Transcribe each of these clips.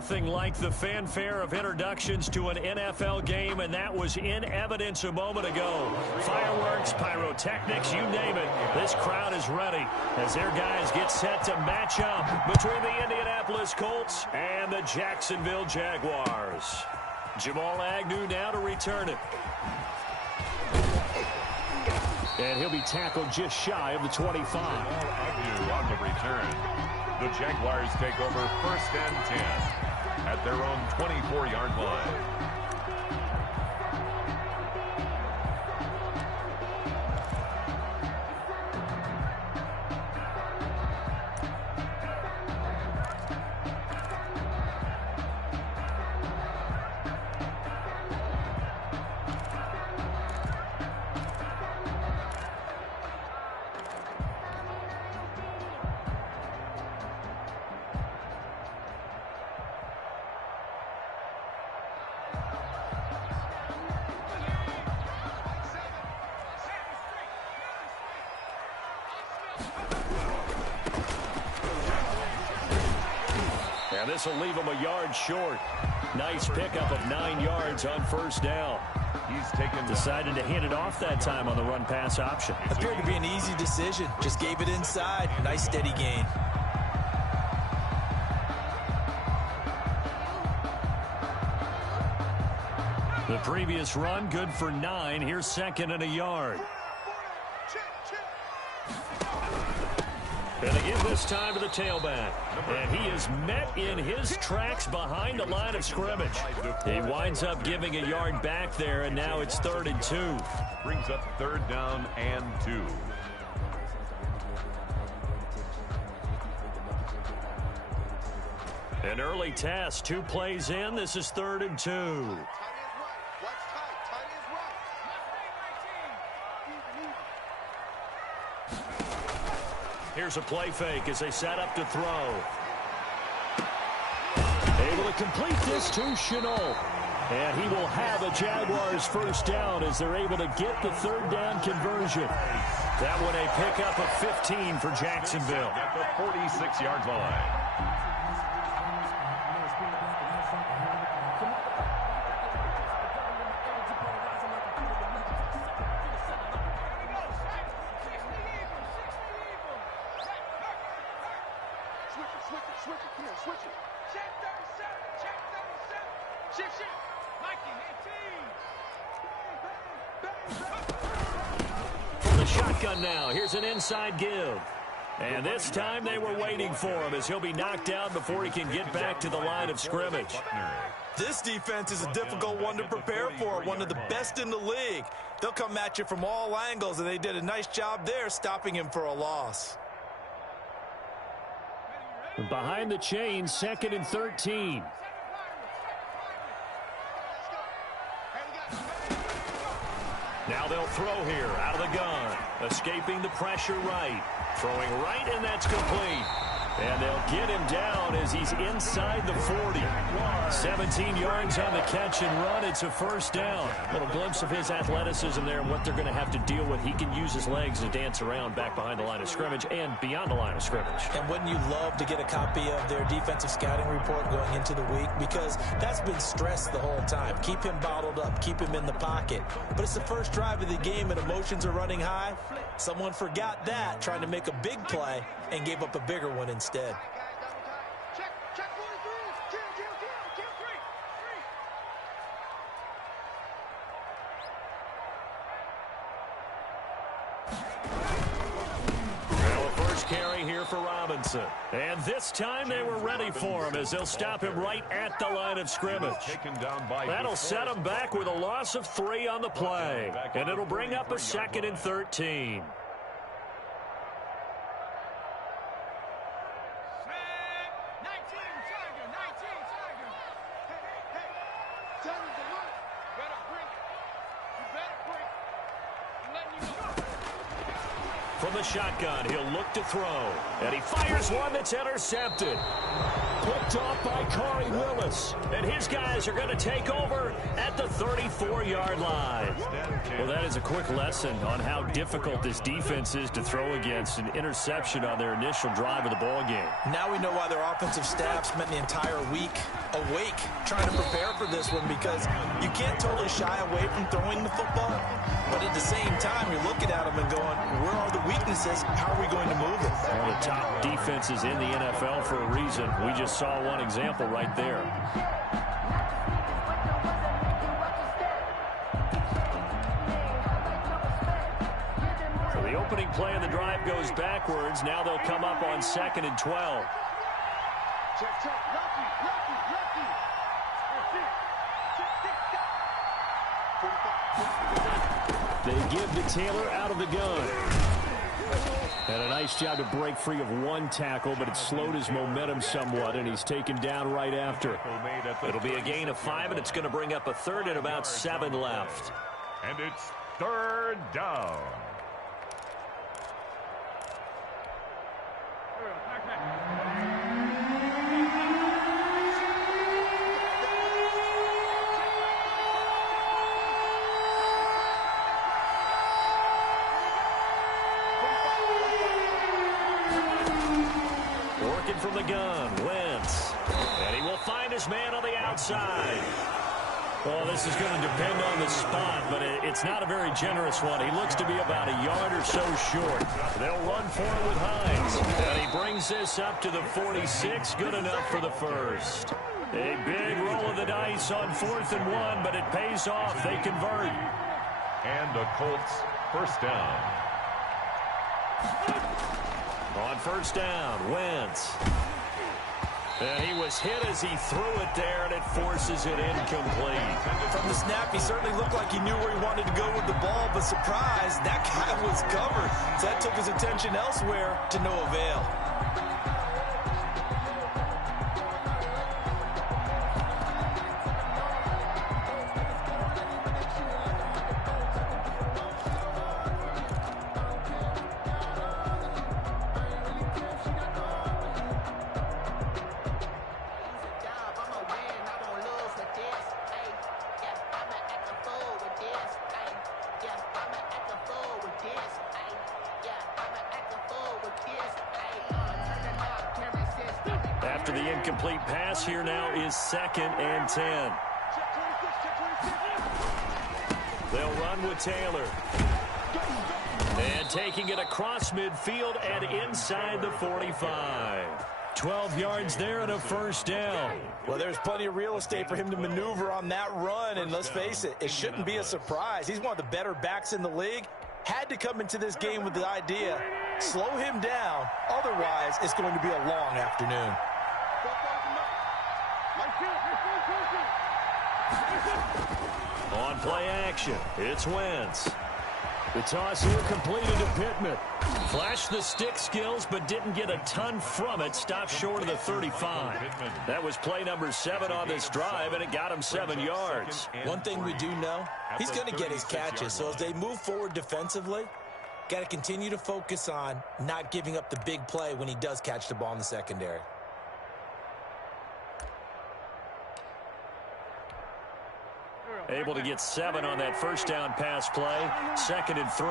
Nothing like the fanfare of introductions to an NFL game, and that was in evidence a moment ago. Fireworks, pyrotechnics, you name it. This crowd is ready as their guys get set to match up between the Indianapolis Colts and the Jacksonville Jaguars. Jamal Agnew now to return it. And he'll be tackled just shy of the 25. Agnew on the return. The Jaguars take over 1st and 10 at their own 24-yard line. And this will leave him a yard short. Nice pickup of 9 yards on 1st down. Decided to hand it off that time on the run-pass option. Appeared to be an easy decision. Just gave it inside. Nice steady gain. The previous run, good for 9. Here's 2nd and a yard. And they give this time to the tailback. And he is met in his tracks behind the line of scrimmage. He winds up giving a yard back there, and now it's 3rd and 2. Brings up 3rd down and 2. An early test, 2 plays in. This is 3rd and 2. Here's a play fake as they set up to throw. Able to complete this to Shenault. And he will have a Jaguars 1st down as they're able to get the 3rd down conversion. That one a pickup of 15 for Jacksonville. At the 46-yard line. From the shotgun now, here's an inside give. And this time they were waiting for him as he'll be knocked down before he can get back to the line of scrimmage. This defense is a difficult one to prepare for, one of the best in the league. They'll come at you from all angles, and they did a nice job there stopping him for a loss. Behind the chains, 2nd and 13. Now they'll throw here out of the gun. Escaping the pressure right. Throwing right, and that's complete. And they'll get him down as he's inside the 40. 17 yards on the catch and run. It's a 1st down. A little glimpse of his athleticism there and what they're going to have to deal with. He can use his legs to dance around back behind the line of scrimmage and beyond the line of scrimmage. And wouldn't you love to get a copy of their defensive scouting report going into the week? Because that's been stressed the whole time. Keep him bottled up. Keep him in the pocket. But it's the first drive of the game and emotions are running high. Someone forgot that, trying to make a big play, and gave up a bigger one instead. Carry here for Robinson. And this time they were ready for him as they'll stop him right at the line of scrimmage. That'll set him back with a loss of 3 on the play. And it'll bring up a 2nd and 13. From the shotgun, he'll look to throw. And he fires one that's intercepted. Picked off by Corey Willis. And his guys are going to take over at the 34-yard line. Well, that is a quick lesson on how difficult this defense is to throw against. An interception on their initial drive of the ball game. Now we know why their offensive staff spent the entire week awake trying to prepare for this one because you can't totally shy away from throwing the football. But at the same time, you're looking at them and going, where are the weaknesses? How are we going to move it? One of the top defenses in the NFL for a reason. We just saw one example right there. So the opening play of the drive goes backwards. Now they'll come up on 2nd and 12. They give to Taylor out of the gun. And a nice job to break free of one tackle, but it slowed his momentum somewhat, and he's taken down right after. It'll be a gain of 5, and it's going to bring up a third and about 7 left. And it's 3rd down. From the gun, Wentz. And he will find his man on the outside. Well, this is going to depend on the spot, but it's not a very generous one. He looks to be about a yard or so short. They'll run for it with Hines. And he brings this up to the 46. Good enough for the first. A big roll of the dice on 4th and 1, but it pays off. They convert. And the Colts first down. On 1st down, Wentz. And he was hit as he threw it there, and it forces it incomplete. From the snap, he certainly looked like he knew where he wanted to go with the ball, but surprise, that guy was covered. So that took his attention elsewhere to no avail. After the incomplete pass, here now is 2nd and 10. They'll run with Taylor. And taking it across midfield and inside the 45. 12 yards there and a 1st down. Well, there's plenty of real estate for him to maneuver on that run, and let's face it, it shouldn't be a surprise. He's one of the better backs in the league. Had to come into this game with the idea, slow him down, otherwise it's going to be a long afternoon. On play action, it's Wentz. The toss here completed to Pittman. Flashed the stick skills, but didn't get a ton from it. Stopped short of the 35. That was play number 7 on this drive, and it got him 7 yards. One thing we do know, he's going to get his catches. So as they move forward defensively, got to continue to focus on not giving up the big play when he does catch the ball in the secondary. Able to get 7 on that 1st down pass play. 2nd and 3.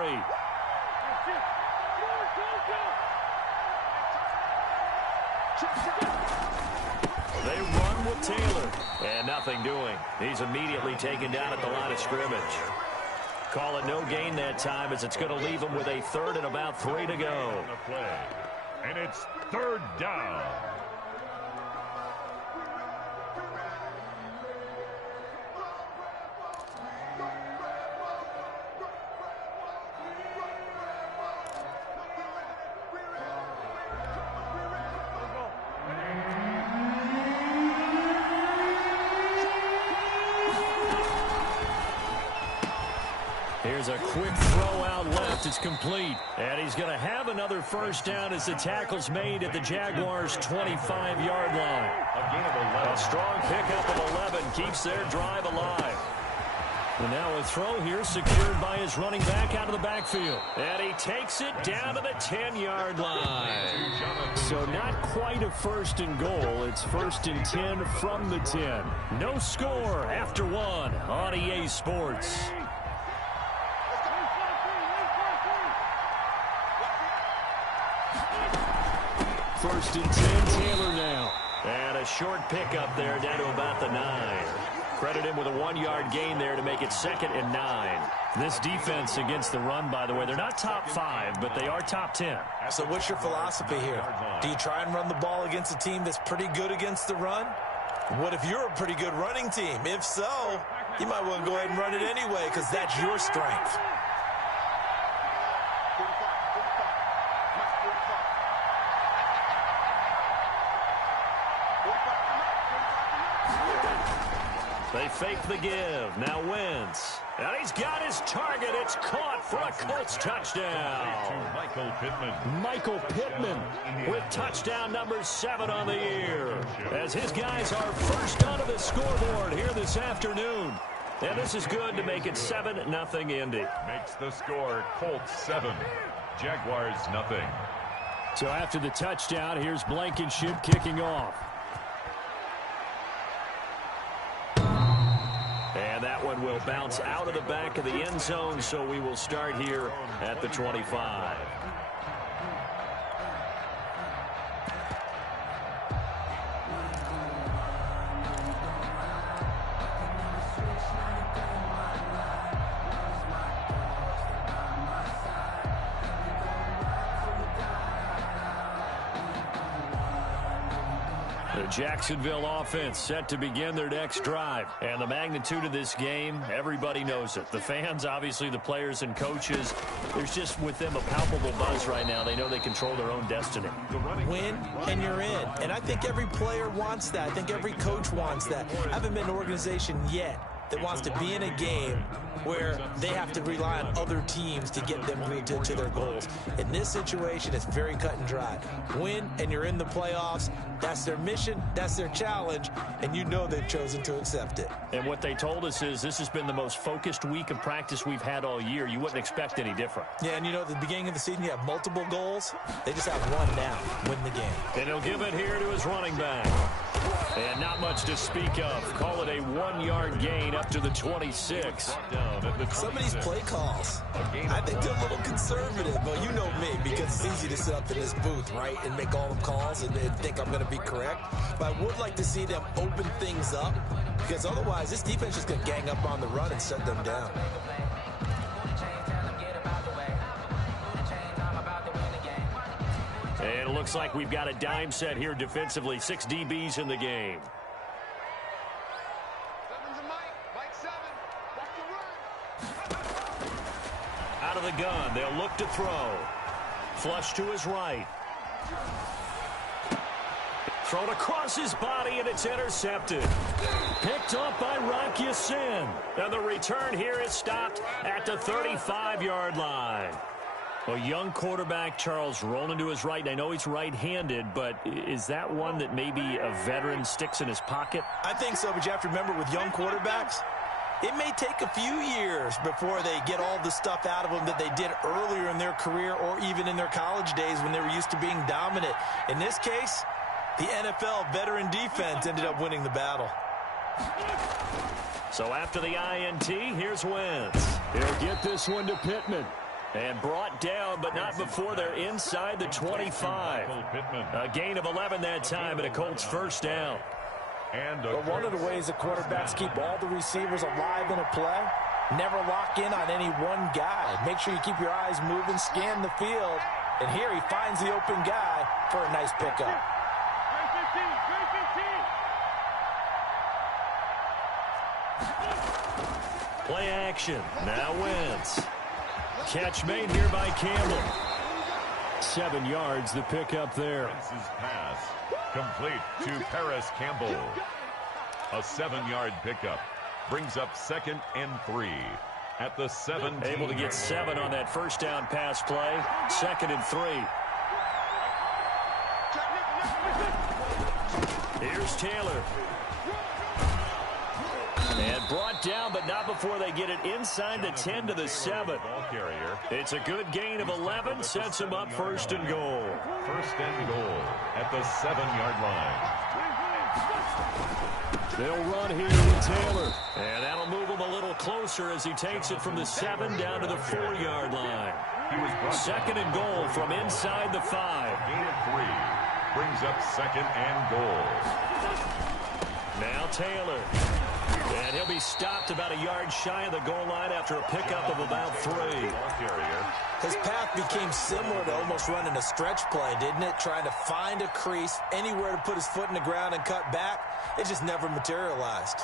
They run with Taylor. And nothing doing. He's immediately taken down at the line of scrimmage. Call it no gain that time, as it's going to leave him with a 3rd and about 3 to go. And it's 3rd down. Here's a quick throw out left. It's complete. And he's going to have another 1st down as the tackle's made at the Jaguars' 25-yard line. A strong pickup of 11 keeps their drive alive. And now a throw here secured by his running back out of the backfield. And he takes it down to the 10-yard line. So not quite a 1st and goal. It's 1st and 10 from the 10. No score after 1 on EA Sports. 1st and 10, Taylor now. And a short pickup there down to about the 9. Credit him with a 1-yard gain there to make it 2nd and 9. This defense against the run, by the way, they're not top 5, but they are top 10. So what's your philosophy here? Do you try and run the ball against a team that's pretty good against the run? What if you're a pretty good running team? If so, you might want to go ahead and run it anyway because that's your strength. They fake the give. Now Wentz. And he's got his target. It's caught for a Colts touchdown. Michael Pittman with touchdown number 7 on the year. As his guys are first onto the scoreboard here this afternoon. And this is good to make it 7-0 Indy. Makes the score Colts 7, Jaguars nothing. So after the touchdown, here's Blankenship kicking off. And that one will bounce out of the back of the end zone, so we will start here at the 25. The Jacksonville offense set to begin their next drive. And the magnitude of this game, everybody knows it. The fans, obviously the players and coaches, there's just with them a palpable buzz right now. They know they control their own destiny. Win and you're in. And I think every player wants that. I think every coach wants that. I haven't been an organization yet that wants to be in a game where they have to rely on other teams to get them to their goals. In this situation, it's very cut and dry. Win, and you're in the playoffs. That's their mission. That's their challenge. And you know they've chosen to accept it. And what they told us is this has been the most focused week of practice we've had all year. You wouldn't expect any different. Yeah, and you know, at the beginning of the season, you have multiple goals. They just have one now. Win the game. And he'll give it here to his running back. And not much to speak of. Call it a 1-yard gain up to the 26. Some of these play calls, I think they're a little conservative, but you know me, because it's easy to sit up in this booth, right, and make all the calls and think I'm going to be correct. But I would like to see them open things up, because otherwise this defense is going to gang up on the run and shut them down. And it looks like we've got a dime set here defensively. 6 DBs in the game. Out of the gun, they'll look to throw. Flush to his right. Thrown across his body, and it's intercepted. Picked up by Rock Ya-Sin. And the return here is stopped at the 35-yard line. A young quarterback, Charles, rolling to his right. I know he's right-handed, but is that one that maybe a veteran sticks in his pocket? I think so, but you have to remember with young quarterbacks, it may take a few years before they get all the stuff out of them that they did earlier in their career or even in their college days when they were used to being dominant. In this case, the NFL veteran defense ended up winning the battle. So after the INT, here's Wentz. He'll get this one to Pittman. And brought down, but not before they're inside the 25. A gain of 11 that time, and a Colts first down. But one of the ways the quarterbacks keep all the receivers alive in a play, never lock in on any one guy. Make sure you keep your eyes moving, scan the field. And here he finds the open guy for a nice pickup. Play action. Now Wentz. Catch made here by Campbell. 7 yards, the pickup there. Wentz's pass complete to Paris Campbell. A 7-yard pickup brings up 2nd and 3 at the 17. Able to get 7 on that first down pass play. 2nd and 3. Here's Taylor. And brought down, but not before they get it inside the 10 to the 7. It's a good gain of 11, sets him up 1st and goal. 1st and goal at the 7-yard line. They'll run here with Taylor. And that'll move him a little closer as he takes it from the 7 down to the 4-yard line. 2nd and goal from inside the 5. Gain of 3 brings up 2nd and goal. Now Taylor. And he'll be stopped about a yard shy of the goal line after a pickup of about 3. His path became similar to almost running a stretch play, didn't it? Trying to find a crease, anywhere to put his foot in the ground and cut back. It just never materialized.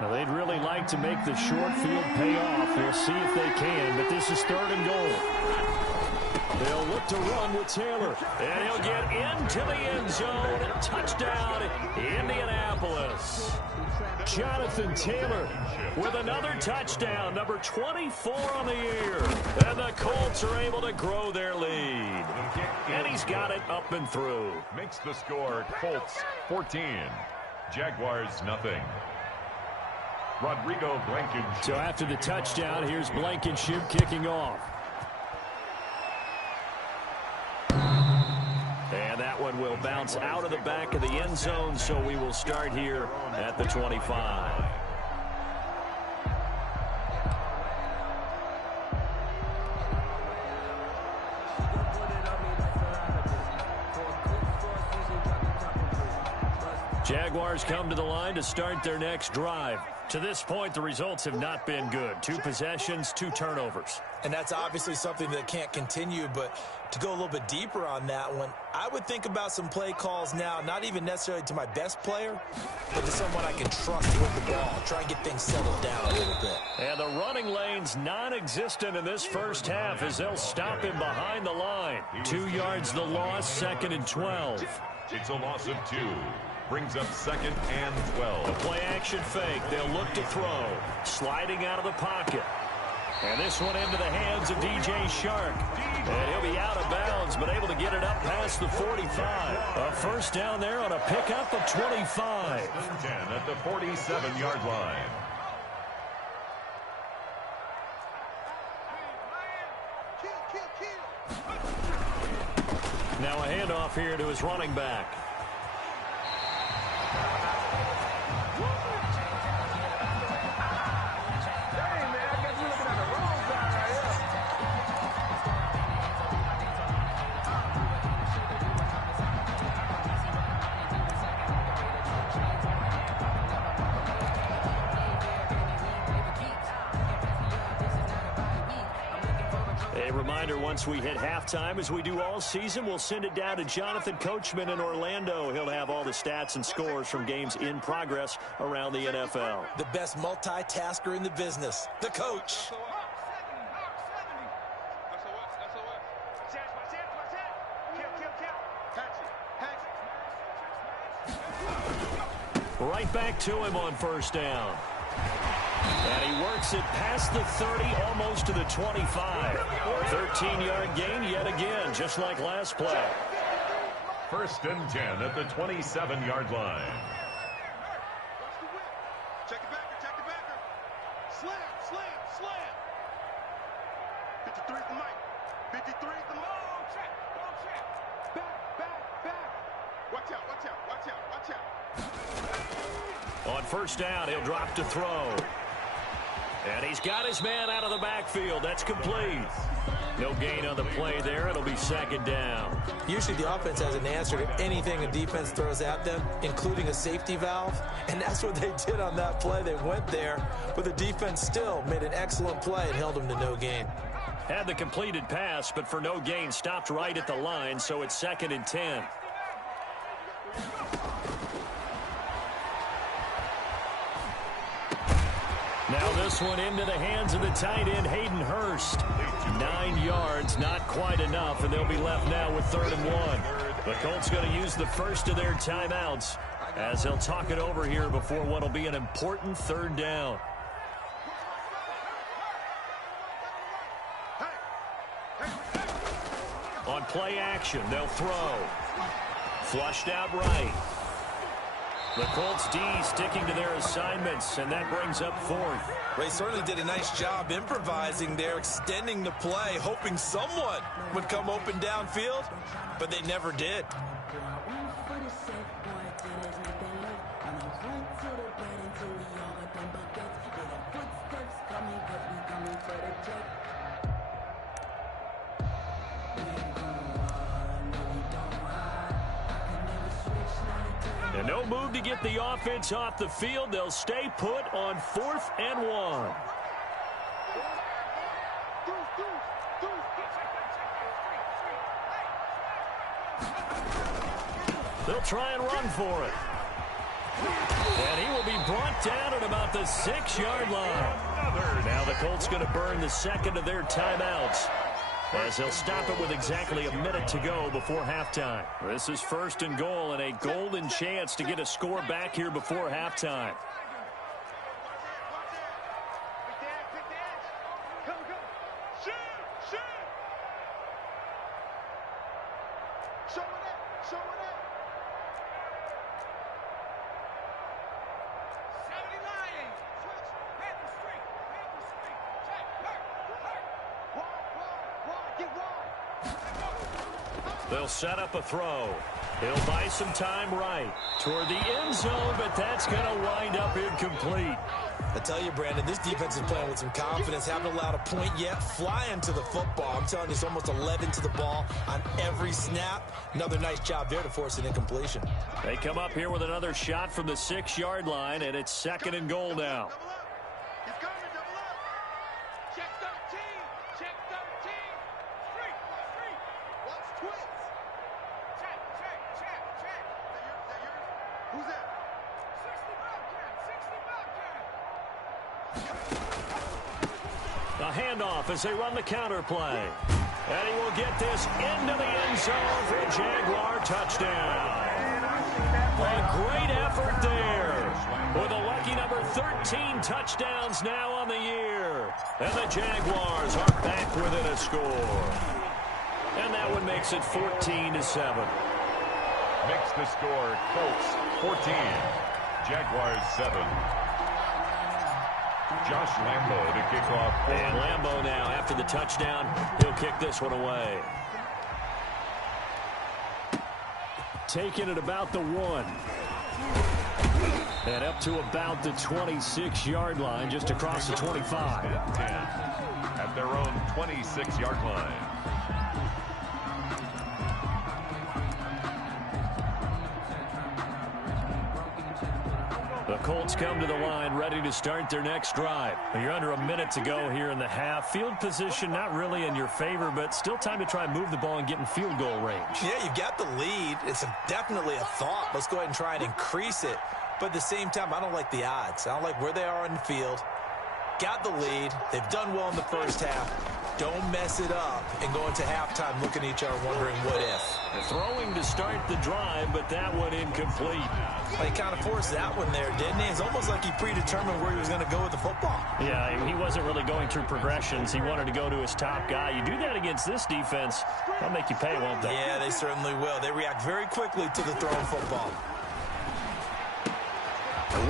Now, they'd really like to make the short field pay off. We'll see if they can, but this is 3rd and goal. They'll look to run with Taylor, and he'll get into the end zone. Touchdown, Indianapolis. Jonathan Taylor with another touchdown, number 24 on the year. And the Colts are able to grow their lead. And he's got it up and through. Makes the score Colts 14, Jaguars nothing. Rodrigo Blankenship. So after the touchdown, here's Blankenship kicking off. And that one will bounce out of the back of the end zone, so we will start here at the 25. Jaguars come to the line to start their next drive. To this point, the results have not been good. 2 possessions, 2 turnovers. And that's obviously something that can't continue, but to go a little bit deeper on that one, I would think about some play calls now, not even necessarily to my best player, but to someone I can trust with the ball. Try and get things settled down a little bit. And the running lane's non-existent in this first half as they'll stop him behind the line. 2 yards the loss, 2nd and 12. It's a loss of 2. Brings up 2nd and 12. The play action fake. They'll look to throw. Sliding out of the pocket. And this one into the hands of DJ Shark. And he'll be out of bounds, but able to get it up past the 45. A first down there on a pickup of 25. 10 at the 47-yard line. Now a handoff here to his running back. A reminder, once we hit halftime, as we do all season, we'll send it down to Jonathan Coachman in Orlando. He'll have all the stats and scores from games in progress around the NFL. The best multitasker in the business, the coach. Right back to him on first down. And he works it past the 30, almost to the 25. 13-yard gain yet again, just like last play. 1st and 10 at the 27-yard line. Check the backer. Slam. 53's the mic. 53's the mic. Check. Back. Watch out. On first down, he'll drop to throw. And he's got his man out of the backfield. That's complete. No gain on the play there. It'll be 2nd down. Usually the offense has an answer to anything a defense throws at them, including a safety valve. And that's what they did on that play. They went there, but the defense still made an excellent play and held them to no gain. Had the completed pass, but for no gain, stopped right at the line, so it's 2nd and 10. Now this one into the hands of the tight end, Hayden Hurst. 9 yards, not quite enough, and they'll be left now with 3rd and 1. The Colts going to use the first of their timeouts as they'll talk it over here before what will be an important 3rd down. On play action, they'll throw. Flushed out right. The Colts D sticking to their assignments, and that brings up 4th. They certainly did a nice job improvising there, extending the play, hoping someone would come open downfield, but they never did. No move to get the offense off the field. They'll stay put on 4th and 1. They'll try and run for it. And he will be brought down at about the 6-yard line. Now the Colts going to burn the second of their timeouts, as they'll stop it with exactly a minute to go before halftime. This is 1st and goal and a golden chance to get a score back here before halftime. They'll set up a throw. He'll buy some time right toward the end zone, but that's going to wind up incomplete. I tell you, Brandon, this defense is playing with some confidence. Haven't allowed a point yet. Flying to the football. I'm telling you, it's almost 11 to the ball on every snap. Another nice job there to force an incompletion. They come up here with another shot from the 6-yard line, and it's 2nd and goal now. A handoff as they run the counter play. And he will get this into the end zone for a Jaguar touchdown. A great effort there, with a lucky number 13 touchdowns now on the year. And the Jaguars are back within a score. And that one makes it 14-7. Makes the score Colts 14, Jaguars 7. Josh Lambo to kick off. And Lambo now, after the touchdown, he'll kick this one away. Taking it about the 1. And up to about the 26-yard line, just across the 25. 10 at their own 26-yard line. The Colts come to the line ready to start their next drive. You're under a minute to go here in the half. Field position not really in your favor, but still time to try and move the ball and get in field goal range. Yeah, you've got the lead. It's definitely a thought. Let's go ahead and try and increase it. But at the same time, I don't like the odds. I don't like where they are on the field. Got the lead. They've done well in the first half. Don't mess it up and go into halftime looking at each other wondering what if. Throwing to start the drive, but that one incomplete. Well, he kind of forced that one there, didn't he? It's almost like he predetermined where he was going to go with the football. Yeah, he wasn't really going through progressions. He wanted to go to his top guy. You do that against this defense, they'll make you pay, won't they? Yeah, they certainly will. They react very quickly to the thrown football.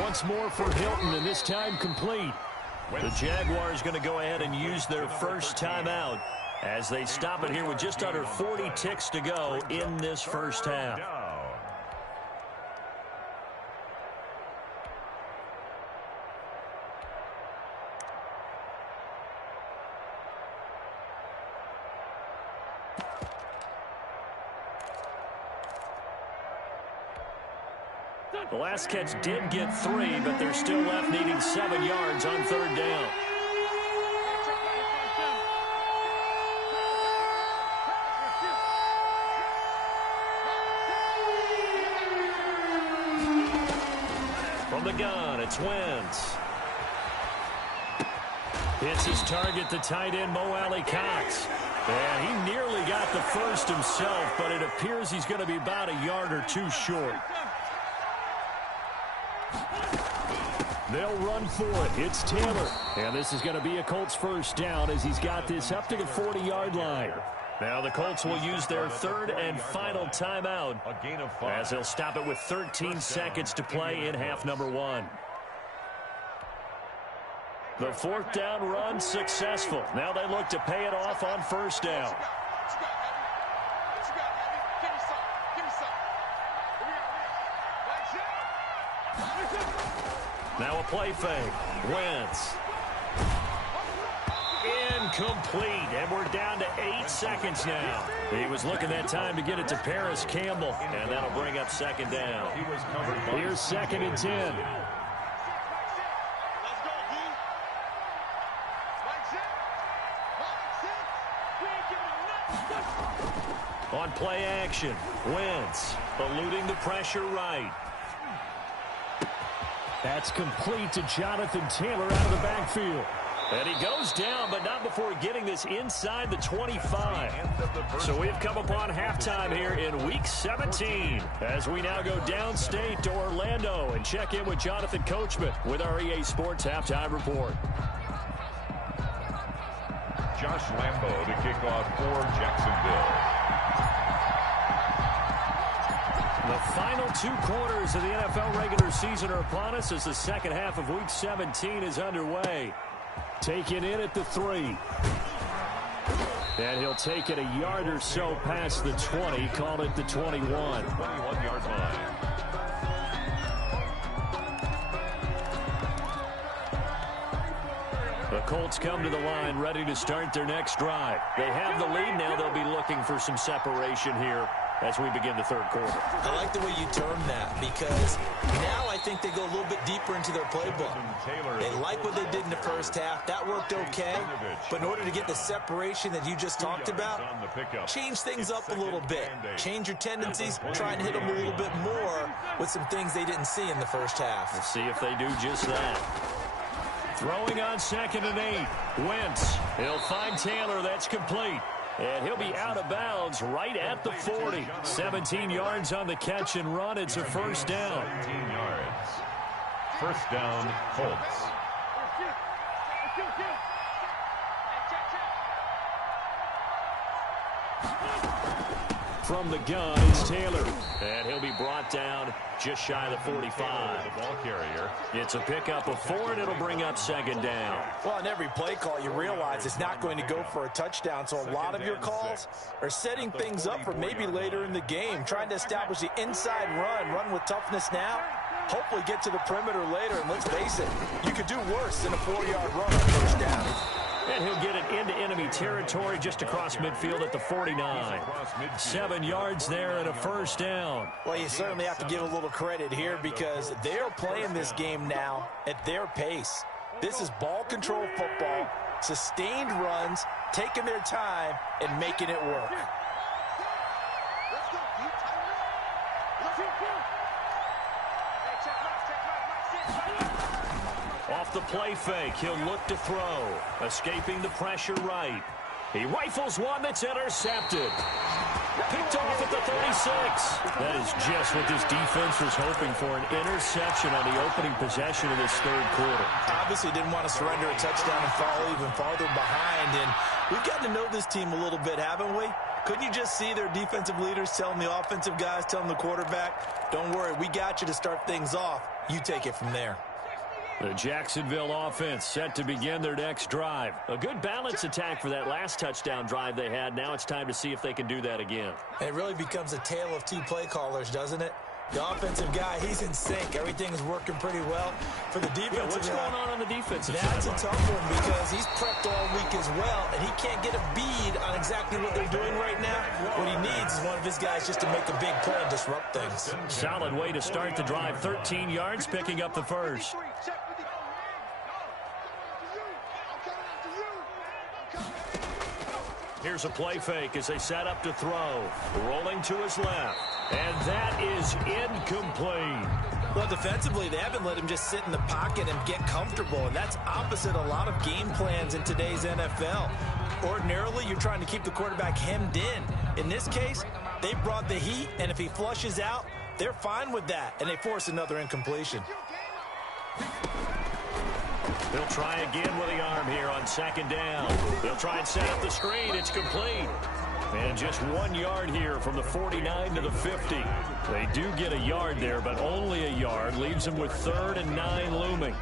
Once more for Hilton, and this time complete. The Jaguars going to go ahead and use their first timeout as they stop it here with just under 40 ticks to go in this first half. The last catch did get 3, but they're still left needing 7 yards on 3rd down. From the gun, it's Wentz. Hits his target, the tight end, Mo Alley Cox. And he nearly got the first himself, but it appears he's going to be about a yard or 2 short. They'll run for it. It's Taylor. And this is going to be a Colts first down as he's got this up to the 40-yard line. Now the Colts will use their 3rd and final timeout A gain of 5. as they'll stop it with 13 seconds to play in half number 1. The 4th down run successful. Now they look to pay it off on 1st down. Now a play fake. Wentz. incomplete, and we're down to 8 seconds now. He was looking that time to get it to Paris Campbell, and that'll bring up second down. Here's 2nd and 10. On play action, Wentz eluding the pressure right. That's complete to Jonathan Taylor out of the backfield. And he goes down, but not before getting this inside the 25. So we've come upon halftime here in Week 17 as we now go downstate to Orlando and check in with Jonathan Coachman with our EA Sports Halftime Report. Josh Lambo to kick off for Jacksonville. The final 2 quarters of the NFL regular season are upon us as the second half of Week 17 is underway. Taken in at the 3. And he'll take it a yard or so past the 20, call it the 21. 21-yard line. The Colts come to the line ready to start their next drive. They have the lead now. They'll be looking for some separation here as we begin the third quarter. I like the way you term that because now I think they go a little bit deeper into their playbook. They like what they did in the first half. That worked okay. But in order to get the separation that you just talked about, change things up a little bit. Change your tendencies. Try and hit them a little bit more with some things they didn't see in the first half. We'll see if they do just that. Throwing on 2nd and 8. Wentz. He'll find Taylor. That's complete. And he'll be out of bounds right at the 40. 17 yards on the catch and run. It's a first down. 17 yards. First down, Colts. From the gun, it's Taylor. And he'll be brought down just shy of the 45. The ball carrier. It's a pickup of 4, and it'll bring up second down. Well, on every play call, you realize it's not going to go for a touchdown. So a lot of your calls are setting things up for maybe later in the game, trying to establish the inside run with toughness now. Hopefully get to the perimeter later, and let's face it, you could do worse than a 4-yard run on first down. And he'll get it into enemy territory just across midfield at the 49. 7 yards there and a first down. Well, you certainly have to give a little credit here because they're playing this game now at their pace. This is ball control football, sustained runs, taking their time, and making it work. Off the play fake, he'll look to throw. Escaping the pressure right. He rifles one that's intercepted. Picked off at the 36. That is just what this defense was hoping for, an interception on the opening possession of this third quarter. Obviously didn't want to surrender a touchdown and fall even farther behind. And we've gotten to know this team a little bit, haven't we? Couldn't you just see their defensive leaders telling the offensive guys, telling the quarterback, don't worry, we got you to start things off. You take it from there. The Jacksonville offense set to begin their next drive. A good balance attack for that last touchdown drive they had. Now it's time to see if they can do that again. It really becomes a tale of 2 play callers, doesn't it? The offensive guy, he's in sync. Everything is working pretty well. For the defensive what's going on the defensive side? That's a tough one because he's prepped all week as well, and he can't get a bead on exactly what they're doing right now. What he needs is one of his guys just to make a big play and disrupt things. Solid way to start the drive. 13 yards, picking up the first. Here's a play fake as they set up to throw. Rolling to his left. And that is incomplete. Well, defensively, they haven't let him just sit in the pocket and get comfortable, and that's opposite a lot of game plans in today's NFL. Ordinarily, you're trying to keep the quarterback hemmed in. In this case, they brought the heat, and if he flushes out, they're fine with that, and they force another incompletion. They'll try again with the arm here on second down. They'll try and set up the screen. It's complete. And just 1 yard here from the 49 to the 50. They do get a yard there, but only a yard. Leaves them with 3rd and 9 looming.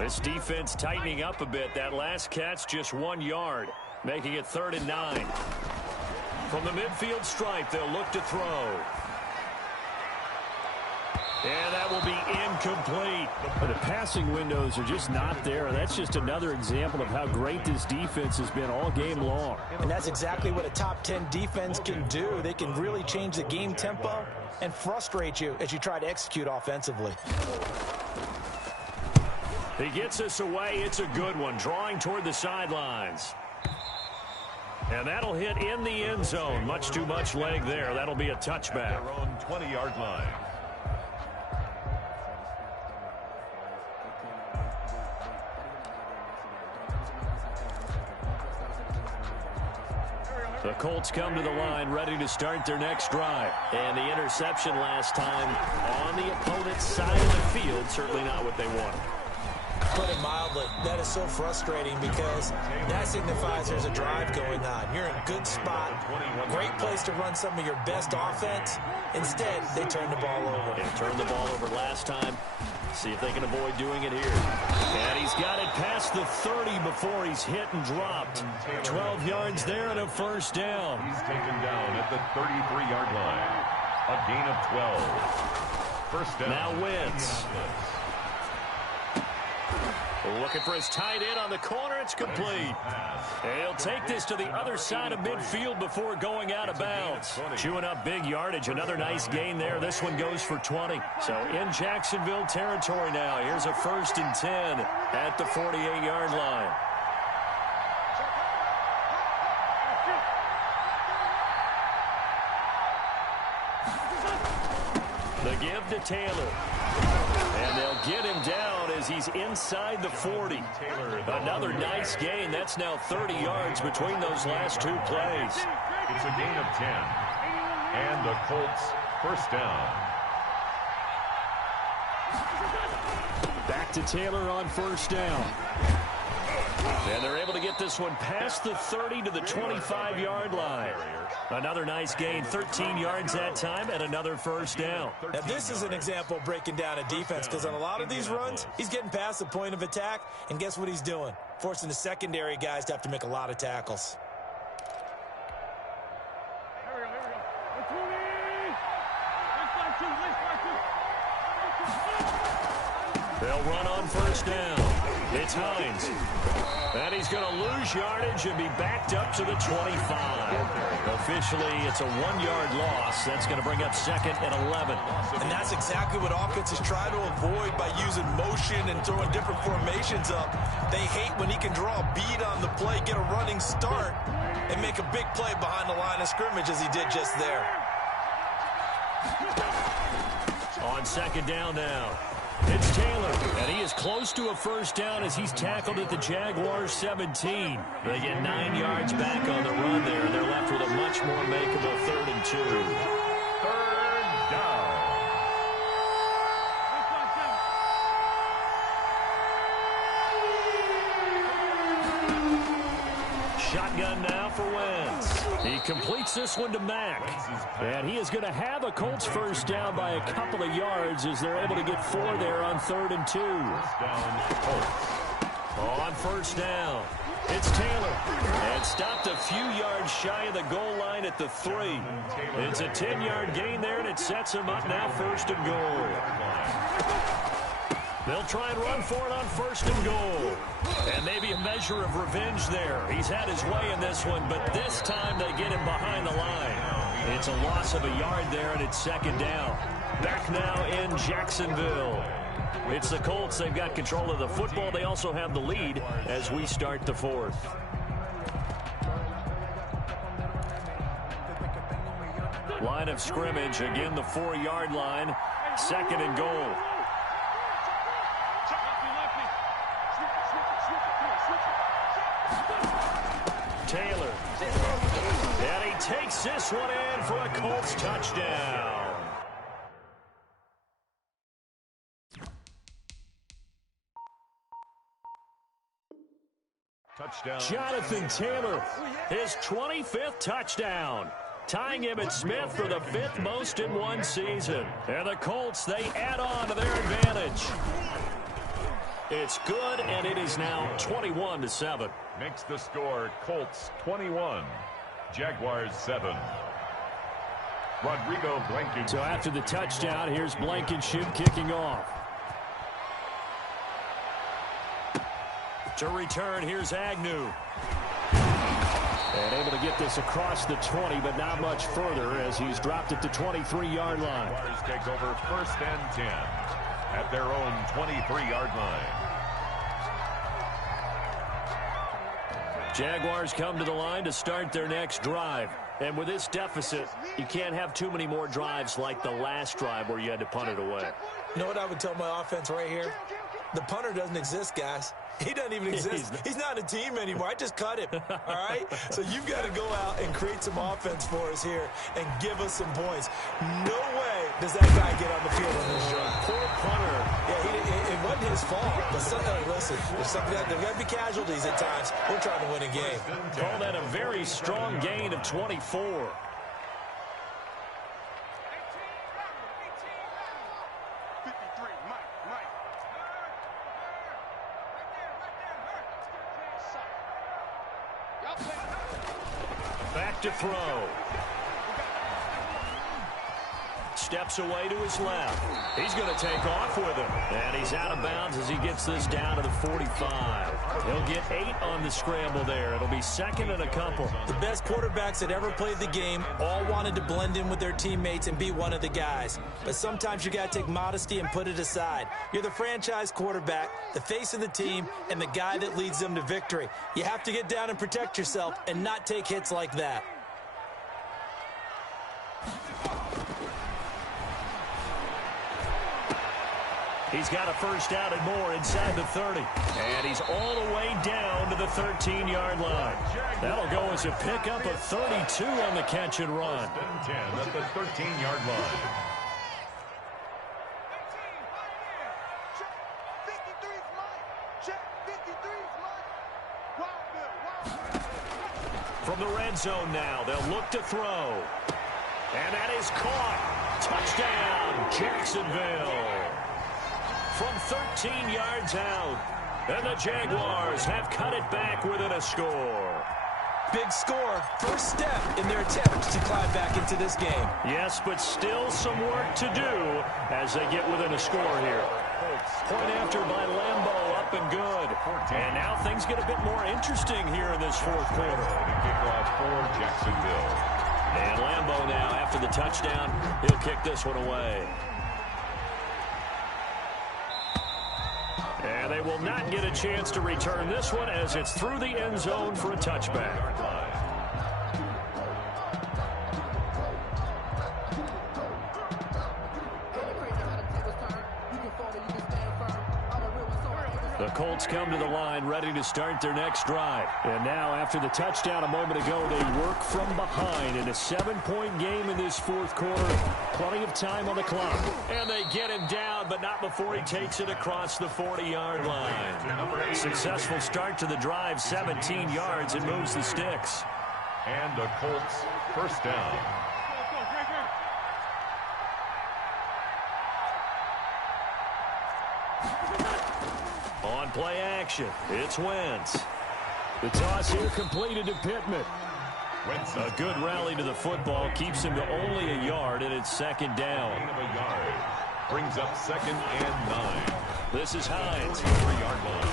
This defense tightening up a bit. That last catch just 1 yard, making it 3rd and 9. From the midfield stripe, they'll look to throw. And that will be incomplete. The passing windows are just not there. That's just another example of how great this defense has been all game long. And that's exactly what a top 10 defense can do. They can really change the game tempo and frustrate you as you try to execute offensively. He gets us away. It's a good one, drawing toward the sidelines. And that'll hit in the end zone. Much too much leg there. That'll be a touchback. Their own 20-yard line. The Colts come to the line ready to start their next drive. And the interception last time on the opponent's side of the field, certainly not what they wanted. Put it mildly, that is so frustrating because that signifies there's a drive going on. You're in a good spot, great place to run some of your best offense. Instead, they turn the ball over. They turned the ball over last time. See if they can avoid doing it here. And he's got it past the 30 before he's hit and dropped. 12 yards there and a first down. He's taken down at the 33-yard line. A gain of 12. First down. Now Wentz. Looking for his tight end on the corner. It's complete. He'll take this to the other side of midfield before going out of bounds. Chewing up big yardage. Another nice gain there. This one goes for 20. So in Jacksonville territory now. Here's a 1st and 10 at the 48-yard line. The give to Taylor. And they'll get him down as he's inside the 40. Another nice gain. That's now 30 yards between those last 2 plays. It's a gain of 10. And the Colts first down. Back to Taylor on first down. And they're able to get this one past the 30 to the 25-yard line. Another nice gain, 13 yards that time, and another first down. Now, this is an example of breaking down a defense because on a lot of these runs, he's getting past the point of attack, and guess what he's doing? Forcing the secondary guys to have to make a lot of tackles. They'll run on first down. It's Hines. And he's going to lose yardage and be backed up to the 25. Officially, it's a 1-yard loss. That's going to bring up 2nd and 11. And that's exactly what offenses try to avoid by using motion and throwing different formations up. They hate when he can draw a bead on the play, get a running start, and make a big play behind the line of scrimmage as he did just there. On 2nd down now. It's Taylor, and he is close to a first down as he's tackled at the Jaguars 17. They get 9 yards back on the run there, and they're left with a much more makeable 3rd and 2. 3rd down. Shotgun now for Wentz. He completes this one to Mack. And he is going to have a Colts first down by a couple of yards as they're able to get 4 there on 3rd and 2. On first down, it's Taylor. And stopped a few yards shy of the goal line at the 3. It's a 10-yard gain there, and it sets him up now 1st and goal. They'll try and run for it on 1st and goal. And maybe a measure of revenge there. He's had his way in this one, but this time they get him behind the line. It's a loss of a yard there, and it's 2nd down. Back now in Jacksonville. It's the Colts. They've got control of the football. They also have the lead as we start the 4th. Line of scrimmage, again the 4-yard line. 2nd and goal. Taylor. And he takes this one in for a Colts touchdown. Touchdown. Jonathan Taylor, his 25th touchdown. Tying him at Smith for the 5th most in one season. And the Colts, they add on to their advantage. It's good, and it is now 21-7. Makes the score Colts 21, Jaguars 7. Rodrigo Blankenship. So after the touchdown, here's Blankenship kicking off. To return, here's Agnew. And able to get this across the 20, but not much further as he's dropped it to 23-yard line. Jaguars take over 1st and 10 at their own 23-yard line. Jaguars come to the line to start their next drive. And with this deficit, you can't have too many more drives like the last drive where you had to punt it away. You know what I would tell my offense right here? The punter doesn't exist, guys. He doesn't even exist. He's not a team anymore. I just cut him, all right? So you've got to go out and create some offense for us here and give us some points. No way does that guy get on the field on this drive. Poor punter. Yeah, it wasn't his fault. But listen, there's got to be casualties at times. We're trying to win a game. Call that a very strong gain of 24. Back to throw. Steps away to his left. He's going to take off with him. And he's out of bounds as he gets this down to the 45. He'll get 8 on the scramble there. It'll be second and a couple. The best quarterbacks that ever played the game all wanted to blend in with their teammates and be one of the guys. But sometimes you got to take modesty and put it aside. You're the franchise quarterback, the face of the team, and the guy that leads them to victory. You have to get down and protect yourself and not take hits like that. He's got a first down and more inside the 30. And he's all the way down to the 13-yard line. That'll go as a pickup of 32 on the catch and run. 10 at the 13-yard line. From the red zone now, they'll look to throw. And that is caught. Touchdown, Jacksonville. From 13 yards out. And the Jaguars have cut it back within a score. Big score. First step in their attempt to climb back into this game. Yes, but still some work to do as they get within a score here. Point after by Lambeau, up and good. And now things get a bit more interesting here in this fourth quarter. Kickoff for Jacksonville. And Lambeau now, after the touchdown, he'll kick this one away. And they will not get a chance to return this one as it's through the end zone for a touchback. The Colts come to the line ready to start their next drive. And now after the touchdown a moment ago, they work from behind in a 7-point game in this fourth quarter. Plenty of time on the clock. And they get him down, but not before he takes it across the 40-yard line. Successful start to the drive, 17 yards, and moves the sticks. And the Colts first down. On play action, it's Wentz. The toss here completed to Pittman. Wentz, a good rally to the football, keeps him to only a yard, and it's second down. Gain of a yard. Brings up 2nd and 9. This is Hines. 3-yard line.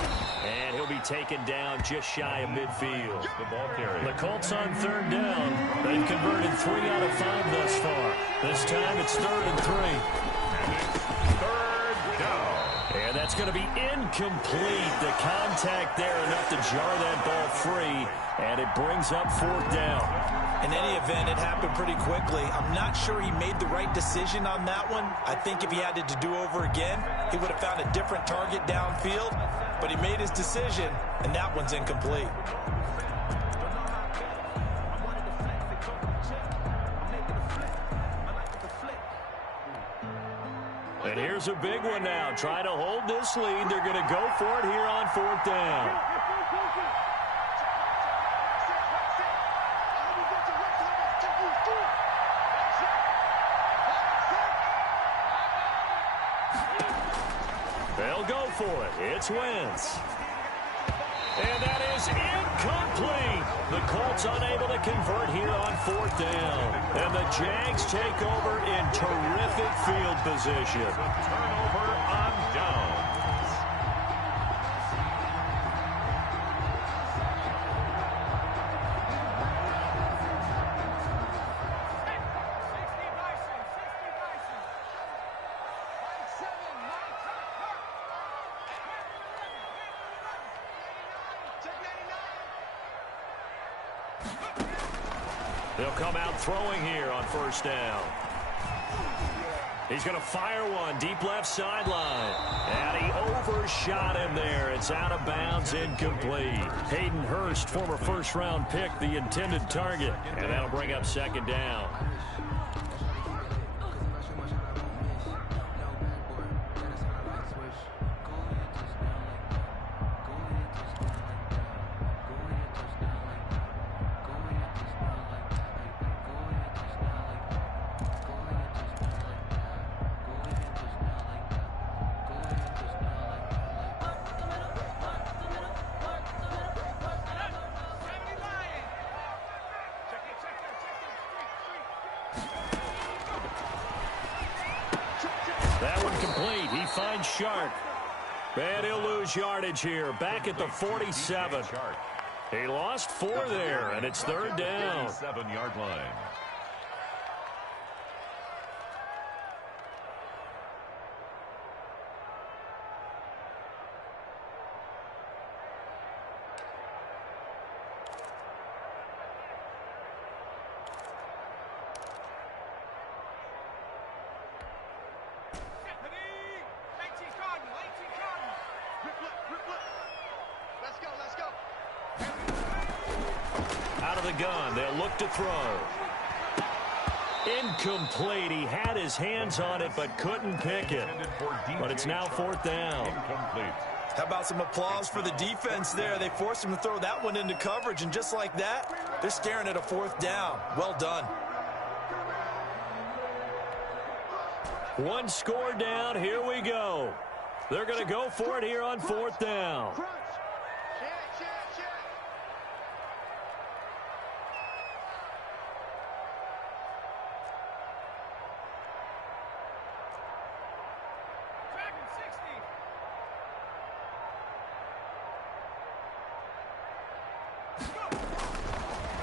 And he'll be taken down just shy of midfield. The ball carrier. The Colts on third down. They've converted 3 out of 5 thus far. This time it's 3rd and 3. And it's 3rd down. And that's going to be incomplete. The contact there enough to jar that ball free. And it brings up 4th down. In any event, it happened pretty quickly. I'm not sure he made the right decision on that one. I think if he had it to do over again, he would have found a different target downfield. But he made his decision, and that one's incomplete. And here's a big one now. Trying to hold this lead. They're going to go for it here on 4th down. They'll go for it. It's Wentz. And that is incomplete. The Colts unable to convert here on 4th down. And the Jags take over in terrific field position. Turnover on downs. They'll come out throwing here on 1st down. He's going to fire one deep left sideline. And he overshot him there. It's out of bounds, incomplete. Hayden Hurst, former first-round pick, the intended target. And that'll bring up 2nd down. That one complete. He finds Shark. And he'll lose yardage here. Back at the 47. He lost 4 there, and it's 3rd down. 7-yard line. Out of the gun, they'll look to throw. Incomplete. He had his hands on it but couldn't pick it. But it's now 4th down. Incomplete. How about some applause for the defense there? They forced him to throw that one into coverage, and just like that, they're staring at a 4th down. Well done. One score down. Here we go. They're going to go for it here on 4th down.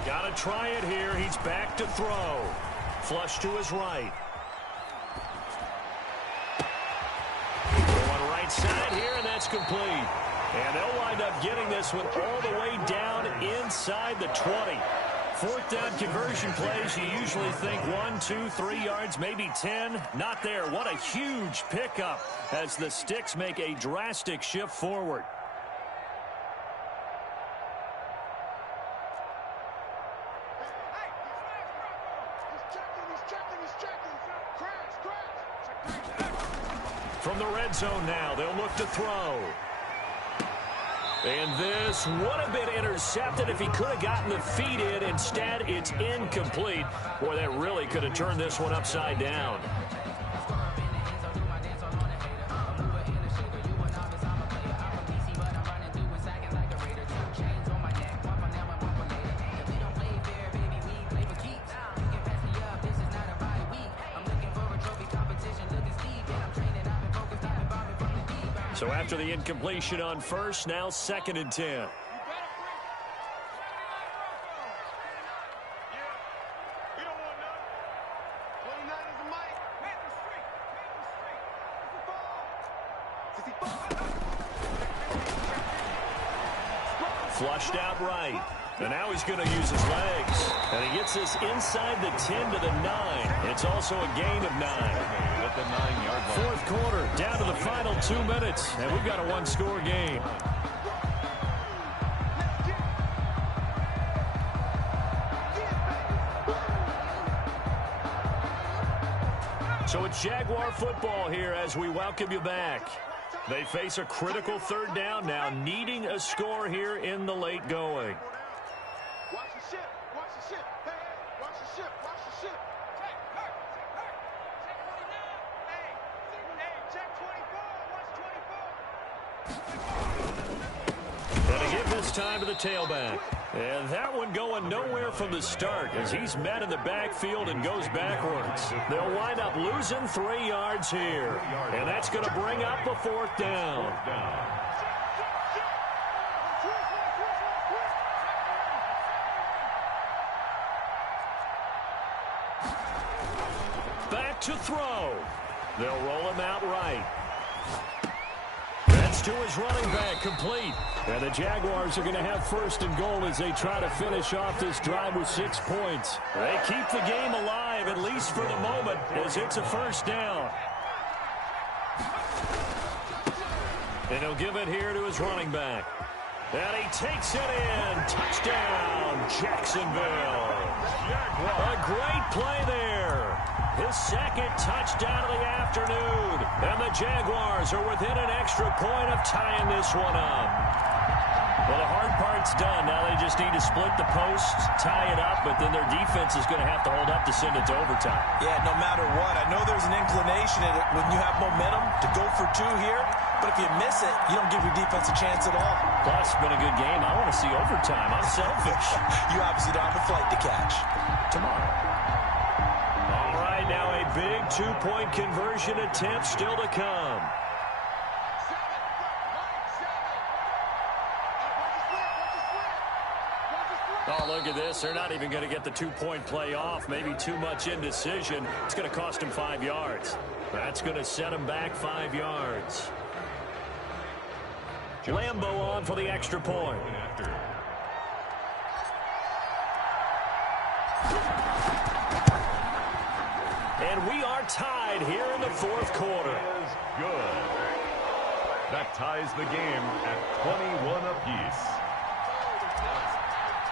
Got to try it here. He's back to throw. Flush to his right. Going right side here, and that's complete. And they'll wind up getting this one all the way down inside the 20. 4th down conversion plays, you usually think 1, 2, 3 yards, maybe 10. Not there. What a huge pickup as the Sticks make a drastic shift forward. From the red zone now, they'll look to throw. And this would have been intercepted if he could have gotten the feet in. Instead, it's incomplete. Boy, that really could have turned this one upside down. So after the incompletion on 1st, now 2nd and 10. Flushed out right. And now he's going to use his legs. And he gets this inside the 10 to the 9. It's also a gain of 9. At the 9-yard line. 4th quarter, down to the final 2 minutes. And we've got a one-score game. So it's Jaguar football here as we welcome you back. They face a critical 3rd down now, needing a score here in the late going. Watch the ship. Watch the ship. Hey, hey, watch the ship. Watch the ship. Check 29. Hey, check 24. Watch 24. And to give this time to the tailback. And that one going nowhere from the start as he's met in the backfield and goes backwards. They'll wind up losing 3 yards here. And that's going to bring up a 4th down. Back to throw. They'll roll him out right. That's to his running back, complete. And the Jaguars are going to have 1st and goal as they try to finish off this drive with 6 points. They keep the game alive, at least for the moment, as it's a 1st down. And he'll give it here to his running back. And he takes it in. Touchdown, Jacksonville. A great play there. His 2nd touchdown of the afternoon. And the Jaguars are within an extra point of tying this one up. Well, the hard part's done. Now they just need to split the posts, tie it up, but then their defense is going to have to hold up to send it to overtime. Yeah, no matter what. I know there's an inclination in it when you have momentum to go for 2 here, but if you miss it, you don't give your defense a chance at all. Plus, it's been a good game. I want to see overtime. I'm selfish. You obviously don't have a flight to catch. Tomorrow. All right, now a big 2-point conversion attempt still to come. Oh, look at this. They're not even going to get the 2-point play off. Maybe too much indecision. It's going to cost him 5 yards. That's going to set him back 5 yards. Lambeau on for the extra point. And we are tied here in the 4th quarter. Good. That ties the game at 21 apiece.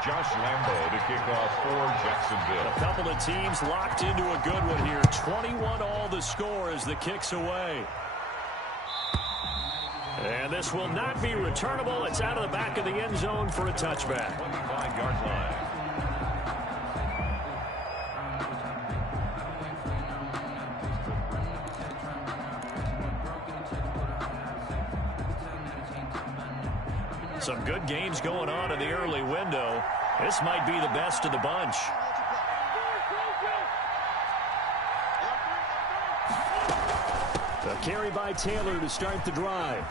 Josh Lambeau to kick off for Jacksonville. A couple of teams locked into a good one here. 21-all the score as the kick's away. And this will not be returnable. It's out of the back of the end zone for a touchback. 25-yard line. Some good games going on in the early window. This might be the best of the bunch. A carry by Taylor to start the drive.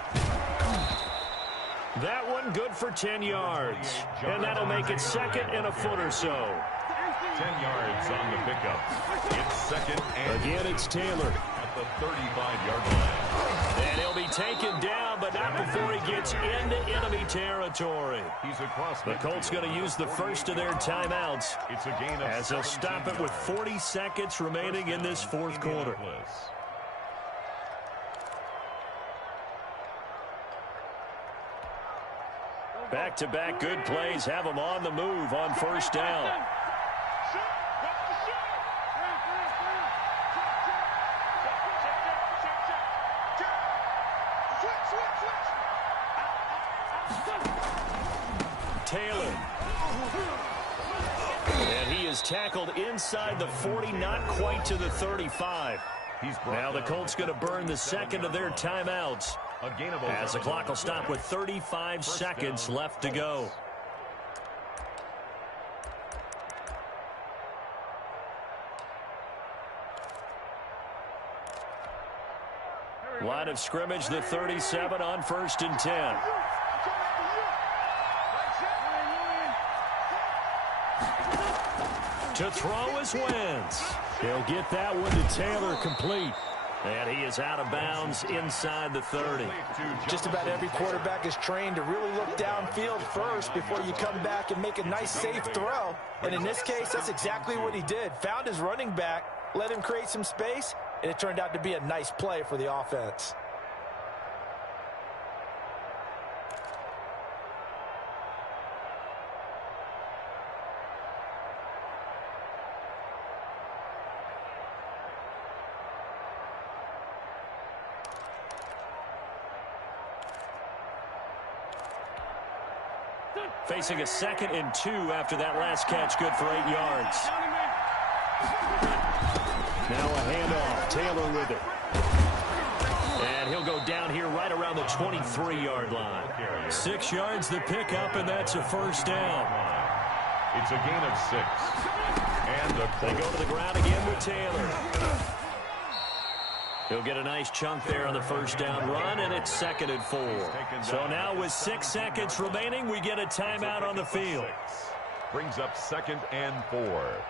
That one good for 10 yards. And that'll make it 2nd and a foot or so. 10 yards on the pickup. It's 2nd and again, it's Taylor at the 35-yard line. And he'll be taken down, but not before he gets into enemy territory. He's across the Colts going to use the first of their timeouts. It's a gain of as they'll stop it with 40 seconds remaining in this 4th quarter. Back-to-back good plays have them on the move on 1st down. Taylor. And he is tackled inside the 40, not quite to the 35. Now the Colts going to burn the 2nd of their timeouts as the clock will stop with 35 seconds left to go. Line of scrimmage, the 37 on 1st and 10. To throw is Wentz. He'll get that one to Taylor, complete. And he is out of bounds inside the 30. Just about every quarterback is trained to really look downfield first before you come back and make a nice, safe throw. And in this case, that's exactly what he did. Found his running back, let him create some space, and it turned out to be a nice play for the offense. Facing a 2nd and 2 after that last catch, good for 8 yards. Now a handoff. Taylor with it. And he'll go down here right around around the 23-yard line. 6 yards the pickup, and that's a first down. It's a gain of 6. And they go to the ground again with Taylor. He'll get a nice chunk there on the first down run, and it's 2nd and 4. So now with 6 seconds remaining, we get a timeout on the field. Brings up 2nd and 4.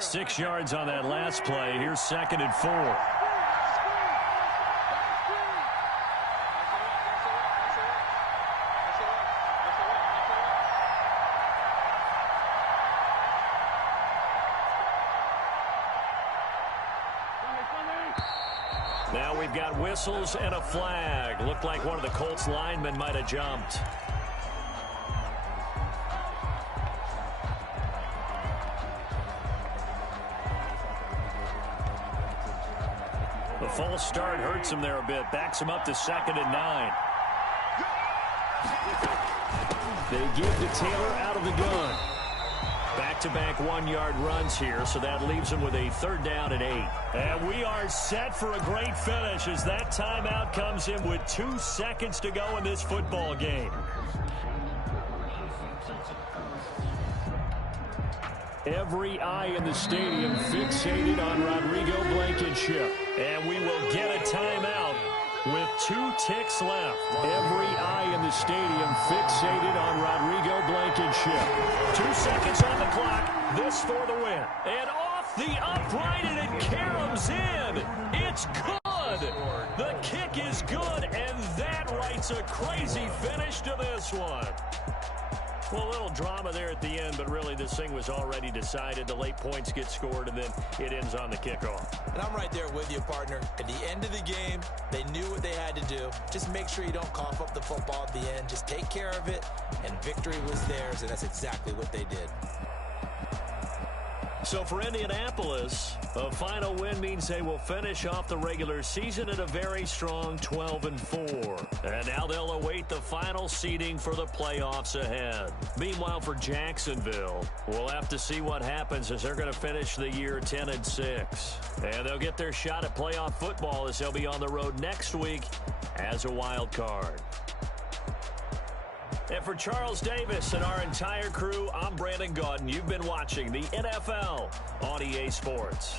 Six yards on that last play. Here's 2nd and 4. Now we've got whistles and a flag. Looked like one of the Colts linemen might have jumped. The false start hurts him there a bit. Backs him up to 2nd and 9. They give to Taylor out of the gun. Back-to-back 1-yard runs here, so that leaves him with a 3rd down and 8. And we are set for a great finish as that timeout comes in with 2 seconds to go in this football game. Every eye in the stadium fixated on Rodrigo Blankenship. And we will get a timeout with 2 ticks left. Every eye in the stadium fixated on Rodrigo Blankenship. 2 seconds on the clock. This for the win. And off the upright, and it caroms in. It's good. The kick is good, and that writes a crazy finish to this one. Well, a little drama there at the end, but really this thing was already decided. The late points get scored, and then it ends on the kickoff. And I'm right there with you, partner. At the end of the game, they knew what they had to do. Just make sure you don't cough up the football at the end. Just take care of it, and victory was theirs, and that's exactly what they did. So for Indianapolis, a final win means they will finish off the regular season at a very strong 12-4. And now they'll await the final seeding for the playoffs ahead. Meanwhile, for Jacksonville, we'll have to see what happens as they're going to finish the year 10-6. And they'll get their shot at playoff football as they'll be on the road next week as a wild card. And for Charles Davis and our entire crew, I'm Brandon Gaudin. You've been watching the NFL on EA Sports.